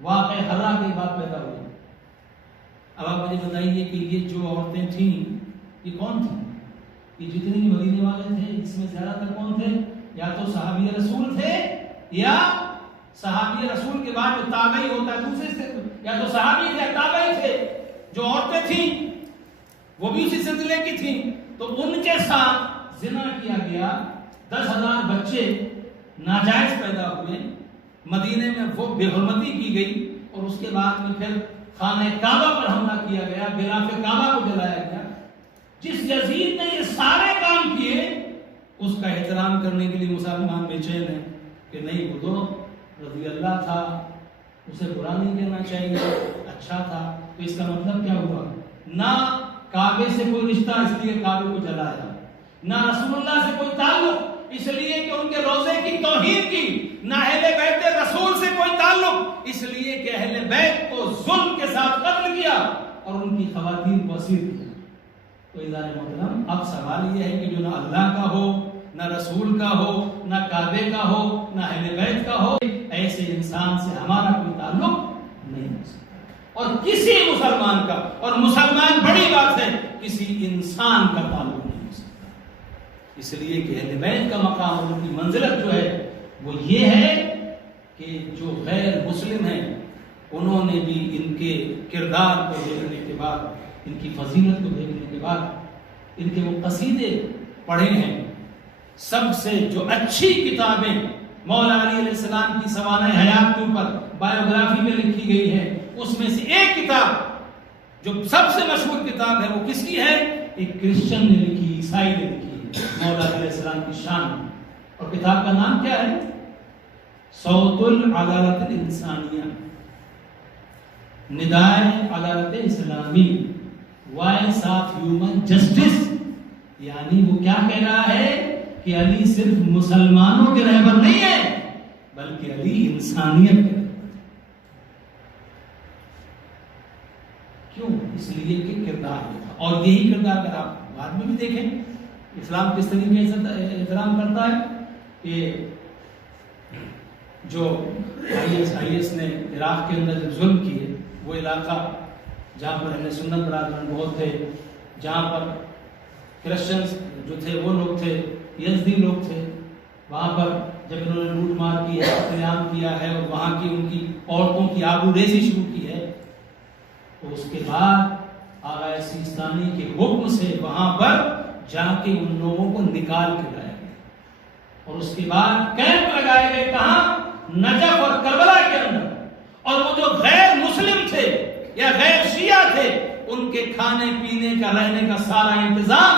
واقع حرا کے بعد پیدا ہوئے۔ اب آپ مجھے بتائیے کہ یہ جو عورتیں تھیں یہ کون تھیں؟ یہ جتنے بھی مدینے والے تھے اس میں زیادہ تر کون تھے؟ یا تو صحابی رسول تھے، یا صحابی رسول کے بعد جو تابعی ہوتا ہے دوسرے سے، یا تو صحابی یا تابعی تھے۔ جو عورتیں تھیں وہ بھی اسی سلسلے کی تھیں، تو ان کے ساتھ زنا کیا گیا۔ 10,000 بچے ناجائز پیدا ہوئے، مدینے میں وہ بے حرمتی کی گئی، اور اس کے بعد میں پھر خانہ کعبہ پر حملہ کیا گیا، غلاف کعبہ کو جلایا گیا۔ جس یزید نے یہ سارے کام کیے اس کا احترام کرنے کے لیے مسلمان بے چین ہیں کہ نہیں وہ تو رضی اللہ تھا، اسے برا نہیں کہنا چاہیے، اچھا تھا۔ تو اس کا مطلب کیا ہوا؟ نہ کعبے سے کوئی رشتہ اس لیے کعبے کو جلایا، نہ رسول اللہ سے کوئی تعلق اس لیے کہ ان کے روزے کی توہین کی، نہ اہل بیت رسول سے کوئی تعلق اس لیے کہ اہل بیت کو ظلم کے ساتھ قتل کیا اور ان کی خواتین کو اسیر کیا۔ تو عزیزان محترم، اب سوال یہ ہے کہ جو نہ اللہ کا ہو، نہ رسول کا ہو، نہ کعبے کا ہو، نہ اہل بیت کا ہو، ایسے انسان سے ہمارا کوئی تعلق نہیں ہو سکتا، اور کسی مسلمان کا، اور مسلمان بڑی بات ہے، کسی انسان کا تعلق نہیں ہو سکتا۔ اس لیے کہ اہل بیت کا مقام اور ان کی منزلت جو ہے وہ یہ ہے کہ جو غیر مسلم ہیں انہوں نے بھی ان کے کردار کو دیکھنے کے بعد، ان کی فضیلت کو دیکھنے کے بعد، ان کے وہ قصیدے پڑھے ہیں۔ سب سے جو اچھی کتابیں مولا علی علیہ السلام کی سوانح حیات کے اوپر بایوگرافی میں لکھی گئی ہے، اس میں سے ایک کتاب جو سب سے مشہور کتاب ہے وہ کس کی ہے؟ ایک کرسچن نے لکھی، عیسائی نے لکھی ہے، مولا علیہ السلام کی شان میں۔ اور کتاب کا نام کیا ہے؟ صوت العدالت الانسانیہ، ندائے عدالت اسلامی، وائس آف ہیومن جسٹس۔ یعنی وہ کیا کہہ رہا ہے کہ علی صرف مسلمانوں کے رہبر نہیں ہے بلکہ علی انسانیت کے رہبر۔ کیوں؟ اس لیے کہ کردار تھا، اور یہی کردار اگر آپ بعد میں بھی دیکھیں اسلام کس طریقے سے احترام کرتا ہے کہ جو آئی ایس نے عراق کے اندر جب ظلم کیے، وہ علاقہ جہاں پر اہل سنت برادران بہت تھے، جہاں پر کرسچنز جو تھے وہ لوگ تھے، یزدی لوگ تھے، وہاں پر جب انہوں نے لوٹ مار کی ہے، قتل عام کیا ہے، اور وہاں کی ان کی عورتوں کی آبرو ریزی شروع کی ہے، تو اس کے بعد آغا سیستانی کے حکم سے وہاں پر جا کے ان لوگوں کو نکال کے لایا گیا، اور اس کے بعد کیمپ لگائے گئے کہاں؟ نجف اور کربلا کے اندر. اور وہ جو غیر مسلم تھے یا غیر شیعہ تھے ان کے کھانے پینے کا رہنے کا سارا انتظام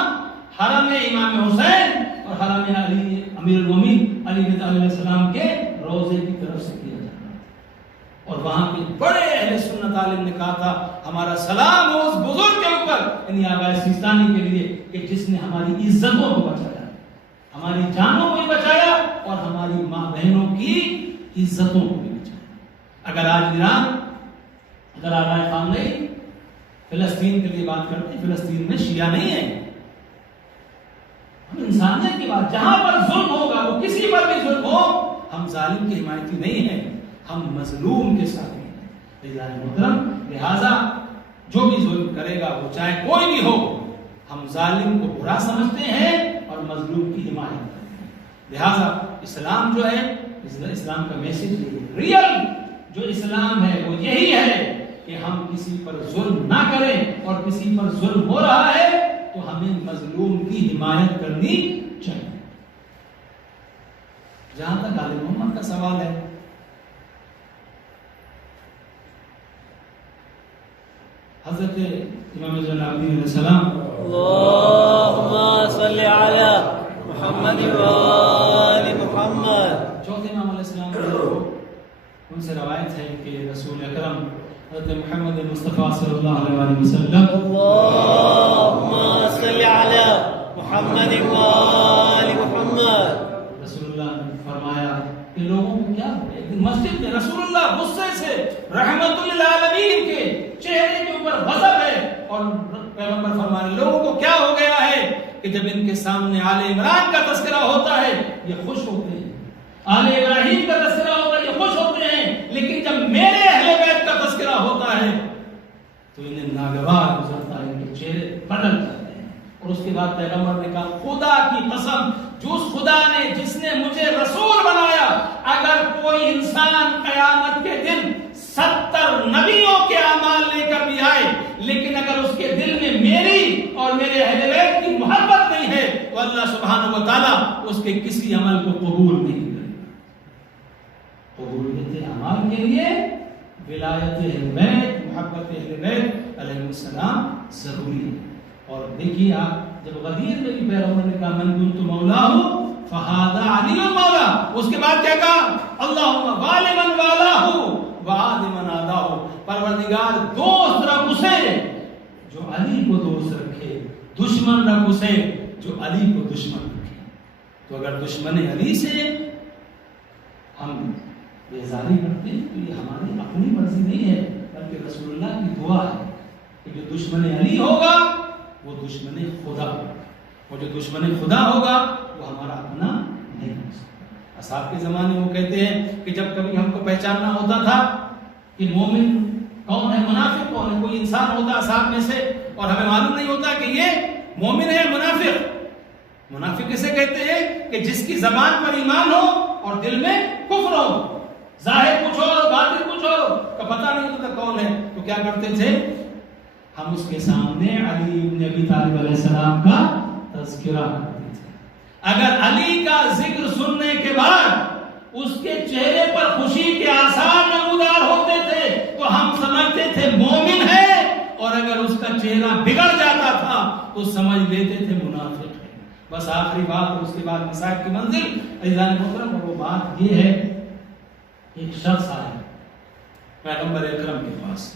حرم امام حسین اور حرم علی امیر المومنین علی علیہ السلام کے روضے کی طرف سے کیا جاتا. اور وہاں پہ بڑے اہل سنت عالم نے کہا تھا ہمارا سلام ہو اس بزرگ کے اوپر یعنی آقا سیستانی کے لیے کہ جس نے ہماری عزتوں کو بچایا, ہماری جانوں کو بھی بچایا اور ہماری ماں بہنوں کی عزتوں کو بھی بچایا. اگر آج ایران اگر آقا خامنہ ای فلسطین کے لیے بات کرتے ہیں, فلسطین میں شیعہ نہیں ہے. ہم انسانیت کی بات, جہاں پر ظلم ہوگا وہ کسی پر بھی ظلم ہو ہم ظالم کے حمایتی نہیں ہیں, ہم مظلوم کے ساتھ ہیں. محترم لہذا جو بھی ظلم کرے گا وہ چاہے کوئی بھی ہو ہم ظالم کو برا سمجھتے ہیں اور مظلوم کی حمایت کرتے ہیں. لہذا اسلام جو ہے اسلام کا میسج ریئل جو اسلام ہے وہ یہی ہے کہ ہم کسی پر ظلم نہ کریں اور کسی پر ظلم ہو رہا ہے تو ہمیں مظلوم کی حمایت کرنی چاہیے. جہاں تک آل محمد کا سوال ہے, حضرت امام زین العابدین علیہ السلام اللهم صل على محمد وآل محمد. چوتھے امام علیہ السلام ان سے روایت ہے کہ رسول اکرم حضرت محمد مصطفیٰ صلی اللہ علیہ وسلم اللهم صل على محمد وآل محمد. رسول اللہ نے فرمایا کہ لوگوں کو کیا ہو گیا. مسجد میں رسول اللہ غصے سے رحمت للعالمین کے چہرے کے اوپر غضب ہے اور پیغمبر فرمانے لوگوں کو کیا ہو گیا ہے کہ جب ان کے سامنے آل عمران کا تذکرہ ہوتا ہے یہ خوش ہوتے ہیں, آل ابراہیم کا تذکرہ ہوتا ہے یہ خوش ہوتے ہیں, لیکن جب میرے اہل بیت کا تذکرہ ہوتا ہے تو انہیں ناگوار گزرتا ہے, ان کے چہرے بدل جاتے ہیں. اور اس کے بعد پیغمبر نے کہا خدا کی قسم جو اس خدا نے جس نے مجھے رسول بنایا اگر کوئی انسان قیامت کے دن 70 نبیوں کے اعمال لے کر بھی آئے لیکن اگر اس کے دل میں میری اور میرے اہل بیت کی محبت نہیں ہے تو اللہ سبحانہ و تعالیٰ اس کے کسی عمل کو قبول نہیں کرے گا. قبولیت اعمال کے لیے ولایت اہل بیت محبت اہل بیت علیہ السلام ضروری ہے. اور دیکھیے آپ جب غدیر میں بھی پیغمبر نے کہا من کنت مولاہ فہذا علی مولا, اس کے بعد کیا کہا اللہم والی من والاہ وعاد من آداہ, پروردگار دوست رکھ اسے جو علی کو دوست رکھے, دشمن رکھ اسے جو علی کو دشمن رکھے. تو اگر دشمن علی سے ہم بیزاری کرتے ہیں تو یہ ہماری اپنی مرضی نہیں ہے بلکہ رسول اللہ کی دعا ہے کہ جو دشمن علی ہوگا وہ دشمن خدا ہوگا, اور جو دشمن خدا ہوگا وہ ہمارا اپنا نہیں ہو سکتا. اصحاب کے زمانے میں وہ کہتے ہیں کہ جب کبھی ہم کو پہچاننا ہوتا تھا کہ مومن کون ہے منافق کون ہے, کوئی انسان ہوتا اصحاب میں سے اور ہمیں معلوم نہیں ہوتا کہ یہ مومن ہے منافق. منافق کسے کہتے ہیں کہ جس کی زبان پر ایمان ہو اور دل میں کفر ہو, ظاہر کچھ اور باطن کچھ اور, کا پتہ نہیں ہوتا کون ہے. تو کیا کرتے تھے ہم اس کے سامنے علی بن ابی طالب علیہ السلام کا تذکرہ کرتے تھے. اگر علی کا ذکر سننے کے بعد اس کے چہرے پر خوشی کے آثار نمودار ہوتے تھے تو ہم سمجھتے تھے مومن ہے, اور اگر اس کا چہرہ بگڑ جاتا تھا تو سمجھ لیتے تھے منافق ہے. بس آخری بات اور اس کے بعد مصائب کی منزل عزیزان محترم, اور وہ بات یہ ہے ایک شخص آیا پیغمبر اکرم کے پاس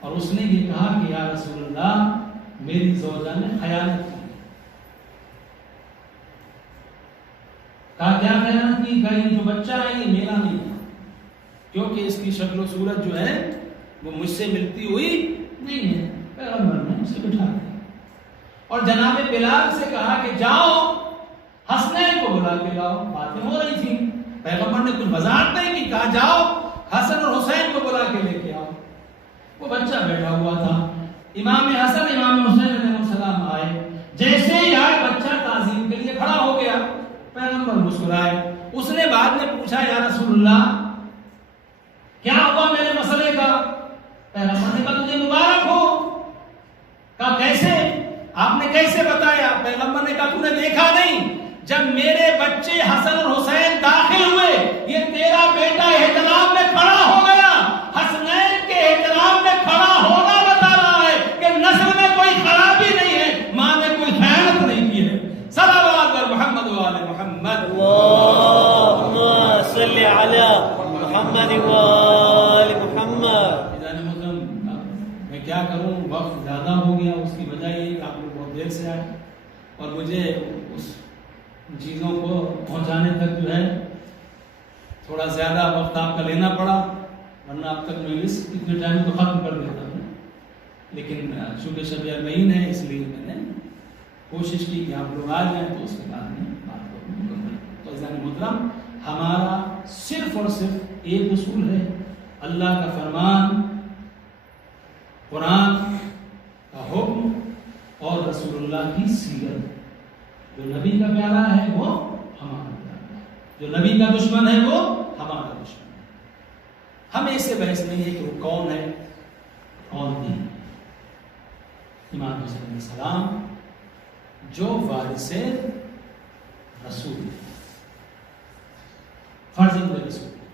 اور اس نے یہ کہا کہ یا رسول اللہ میری زوجہ نے خیانت کی. کہا کیا خیانت کی؟ کہا یہ جو بچہ ہے یہ میرا نہیں ہے کیونکہ اس کی شکل و صورت جو ہے وہ مجھ سے ملتی ہوئی نہیں ہے. پیغمبر نے اسے بٹھا دیا اور جناب بلال سے کہا کہ جاؤ حسنین کو بلا کے لاؤ. باتیں ہو رہی تھی, پیغمبر نے کچھ وضاحت نہیں کی, کہا جاؤ حسن اور حسین کو بلا کے لے کے آؤ. وہ بچہ بیٹھا ہوا تھا, امام حسن امام حسین علیہ السلام آئے, جیسے ہی آئے بچہ تعظیم کے لیے کھڑا ہو گیا. پیغمبر مسکرائے. اس نے بعد میں پوچھا یا رسول اللہ کیا ہوا میرے مسئلے کا؟ پیغمبر نے کہا تجھے مبارک ہو. کہا کیسے؟ آپ نے کیسے بتایا؟ پیغمبر نے کہا تو نے دیکھا نہیں جب میرے بچے حسن اور حسین داخل ہوئے، یہ تیرا بیٹا احترام میں کھڑا ہو گیا، حسنین کے احترام میں کھڑا ہونا بتا رہا ہے کہ نسل میں کوئی خرابی نہیں ہے، ماں نے کوئی خیانت نہیں کی ہے۔ صلوات بر محمد و آل محمد۔ اللهم صل على محمد و آل محمد۔ میں کیا کروں، وقت زیادہ ہو گیا، اس کی وجہ یہ کہ آپ لوگ بہت دیر سے آئے اور مجھے اس چیزوں کو پہنچانے تک جو ہے تھوڑا زیادہ وقت آپ کا لینا پڑا، ورنہ اب تک میں اس اتنے ٹائم تو ختم کر دیتا ہوں، لیکن چونکہ شب یارمین ہے اس لیے میں نے کوشش کی کہ آپ لوگ آ جائیں تو اس کے بعد میں بات کو مکمل۔ تو عزیزان محترم، ہمارا صرف اور صرف ایک اصول ہے، اللہ کا فرمان، قرآن کا حکم اور رسول اللہ کی سیرت۔ جو نبی کا پیارا ہے وہ ہمارا پیارا ہے، جو نبی کا دشمن ہے وہ ہمارا دشمن ہے۔ ہمیں اس سے بحث نہیں ہے کہ وہ کون ہے کون نہیں ہے۔ امام حسین علیہ السلام جو وارث رسول ہے، فرزند رسول ہے،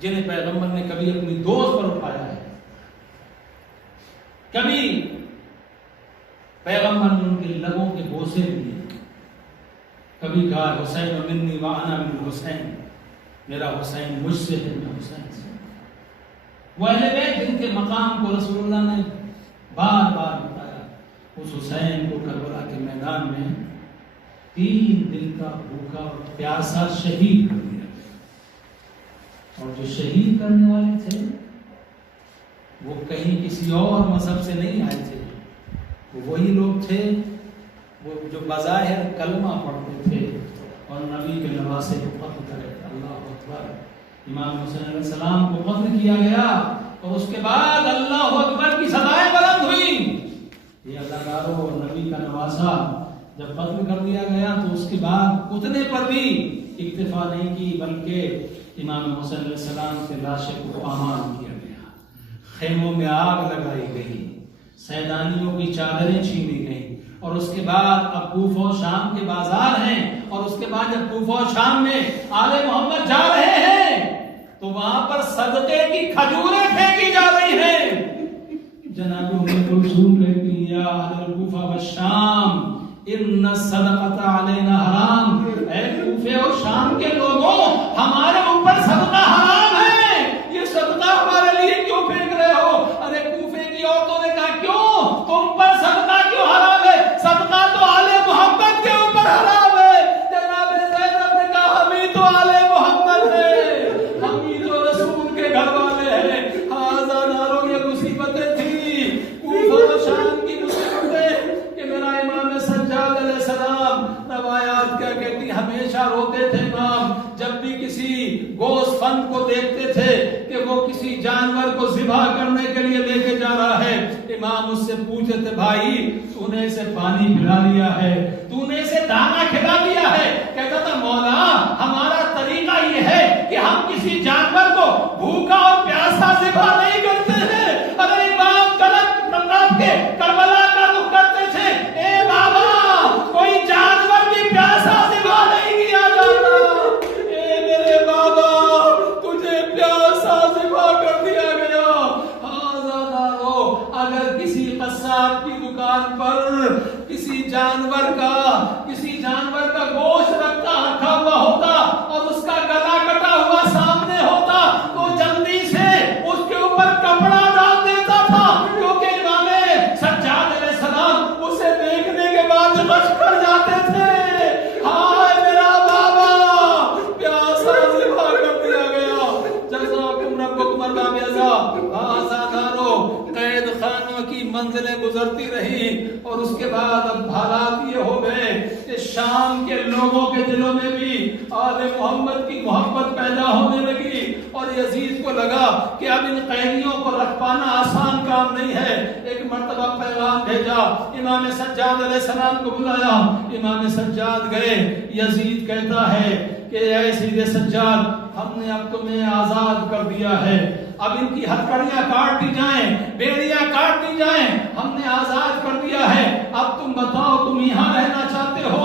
جنہیں پیغمبر نے کبھی اپنی دوست پر اٹھایا ہے، کبھی پیغمبر نے ان کے لبوں کے بوسے لیے، کبھی کہا حسین منی وانا من حسین، میرا حسین مجھ سے ہے، میں حسین سے۔ وہ اہل بیت جن کے مقام کو رسول اللہ نے بار بار بتایا، اس حسین کو کربلا کے میدان میں 3 دن کا بھوکا اور پیاسا شہید کر دیا گیا، اور جو شہید کرنے والے تھے وہ کہیں کسی اور مذہب سے نہیں آئے تھے، وہ وہی لوگ تھے وہ جو بظاہر کلمہ پڑھتے تھے اور نبی کے نواسے کو قتل کرے۔ اللہ اکبر۔ امام حسین علیہ السلام کو قتل کیا گیا اور اس کے بعد اللہ اکبر کی صدائیں بلند ہوئی۔ یہ اللہ داروں اور نبی کا نواسا جب قتل کر دیا گیا تو اس کے بعد اتنے پر بھی اکتفا نہیں کی، بلکہ امام حسین علیہ السلام کے لاشیں کو امان کیا گیا، خیموں میں آگ لگائی گئی، سیدانیوں کی چادریں چھینی گئیں، اور اس کے بعد اب کوفہ و شام کے بازار ہیں، اور اس کے بعد جب کوفہ و شام میں آل محمد جا رہے ہیں تو وہاں پر صدقے کی کھجوریں پھینکی جا رہی ہیں۔ جناب ام کلثوم کہتی ہیں یا اہل الکوفہ والشام ان الصدقۃ علینا حرام، اے کوفے اور شام کے لوگوں ہمارے اوپر صدقہ حرام ہے، یہ صدقہ ہمارے لیے کیوں پھینک رہے ہو؟ ارے کوفے کی عورتوں نے کہا کیوں تم پر صدقہ کیوں حرام ہے؟ صدقہ تو آل محمد کے اوپر حرام ہے۔ جناب زینب نے کہا ہم ہی تو آل محمد ہیں، ہم ہی تو رسول کے گھر والے ہیں۔ آزاداروں یہ مصیبتیں تھیں، کوفہ و شام کی مصیبتیں کہ میرا امام سجاد علیہ السلام، روایات کیا کہتی، ہمیشہ روتے تھے امام جب بھی کسی گوشت فند کو دیکھتے تھے کہ وہ کسی جانور کو ذبح کرنے کے لیے لے کے جا رہا ہے۔ امام اس سے پوچھتے تھے بھائی تو نے اسے پانی پلا لیا ہے، تو نے اسے دانا کھلا دیا ہے؟ کہتا تھا مولا ہمارا طریقہ یہ ہے کہ ہم کسی جانور کو بھوکا اور پیاسا ذبح نہیں کرتے ہیں۔ ارے امام رات کے کربلا کا رخ کرتے تھے، اے بابا کوئی جانور بھی پیاسا ذبح نہیں کیا جاتا، اے میرے بابا تجھے پیاسا ذبح کر دیا گیا۔ اگر کسی قصاب کی دکان پر کسی جانور کا گوشت رکھا ہوا ہوتا اور اس کا گلا کٹا ہوا سامنے ہوتا تو جلدی سے اس کے اوپر کپڑا ڈال دیتا تھا، کیونکہ امام سجاد علیہ السلام اسے دیکھنے کے بعد رش کر جاتے تھے۔ ہائے میرا بابا پیاسا ذبح کر دیا گیا، جزاکم ربکم اللہ جزا۔ آزادارو قید خانوں کی منزلیں گزرتی رہی اور اس کے بعد اب حالات یہ ہو گئے کہ شام کے لوگوں کے دلوں میں بھی آل محمد کی محبت پیدا ہونے لگی، اور یزید کو لگا کہ اب ان قیدیوں کو رکھ پانا آسان کام نہیں ہے۔ ایک مرتبہ پیغام بھیجا، امام سجاد علیہ السلام کو بلایا، امام سجاد گئے، یزید کہتا ہے کہ اے سید سجاد ہم نے اب تمہیں آزاد کر دیا ہے، اب ان کی ہتھکڑیاں کاٹ دی جائیں، بیڑیاں کاٹ دی جائیں، ہم نے آزاد کر دیا ہے، اب تم بتاؤ تم یہاں رہنا چاہتے ہو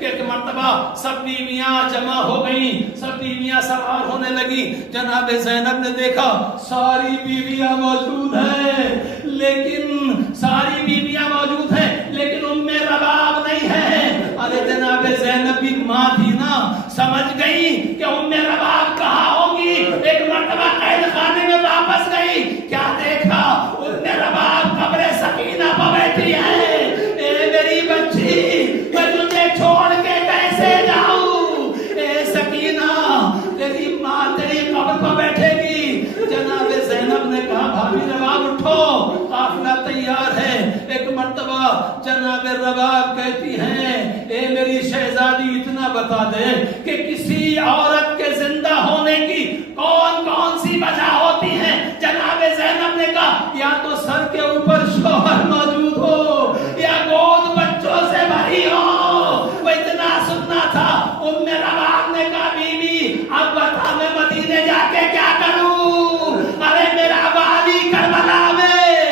کہ ایک مرتبہ سب بیویاں جمع ہو گئیں، سب بیویاں سوار ہونے لگی. جناب زینب نے دیکھا ساری بیویاں موجود ہیں، لیکن ساری بیویاں موجود ہیں لیکن ام رباب نہیں ہے. ارے جناب زینب بھی ماں تھی نا، سمجھ گئی کہ ام رباب کہاں ہوگی. ایک مرتبہ قید خانے میں واپس گئی، کیا دیکھا ام رباب قبر سکینہ پر بیٹھی ہے. اے میری بچی میں تجھے چھوڑ کے کیسے جاؤں؟ اے سکینہ تیری ماں تیری قبر پر بیٹھے گی. جناب زینب نے کہا بھابی رباب اٹھو، قافلہ تیار ہے. ایک مرتبہ جناب رباب کہتی ہیں اے میری شہزادی اتنا بتا دے کہ کسی عورت کے زندہ ہونے کی کون کون سی وجہ ہوتی ہے. جناب زینب نے کہا یا تو سر کے اوپر شوہر موجود ہو یا گود بچوں سے بھری ہو. وہ اتنا سننا تھا. ام رباب نے کہا بیوی اب بتا میں مدینے جا کے کیا کروں؟ ارے میرا والی کربلا میں،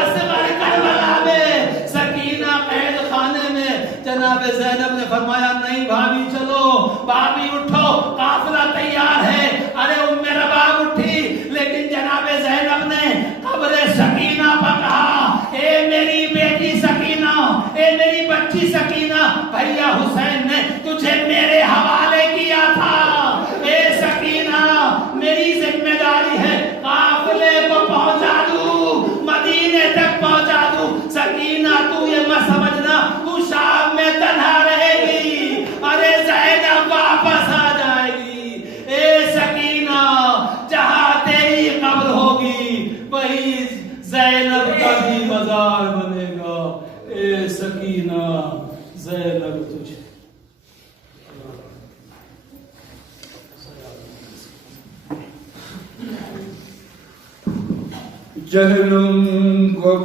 اصغر کربلا میں، سکینہ قید خانے میں. جناب زینب نے فرمایا نہیں بھابی چلو، بھابی اٹھو قافلہ تیار ہے. ارے ام رباب اٹھی لیکن جناب زینب نے قبر سکینہ پر کہا اے میری بیٹی سکینہ، اے میری بچی سکینہ، بھیا حسین نے تجھے میرے حوالے کیا تھا. اے سکینہ میری ذمہ داری ہے قافلے کو پہنچا دوں، مدینے تک پہنچا دوں. سکینہ تو یہ مت سمجھنا تو شام میں تنہا رہے گی، ارے زینب واپس آ جائے گی. اے سکینہ جہاں تیری قبر ہوگی وہی زینب کا بھی مزار بنے گا. اے سکینہ زینب تجھے جہنم کو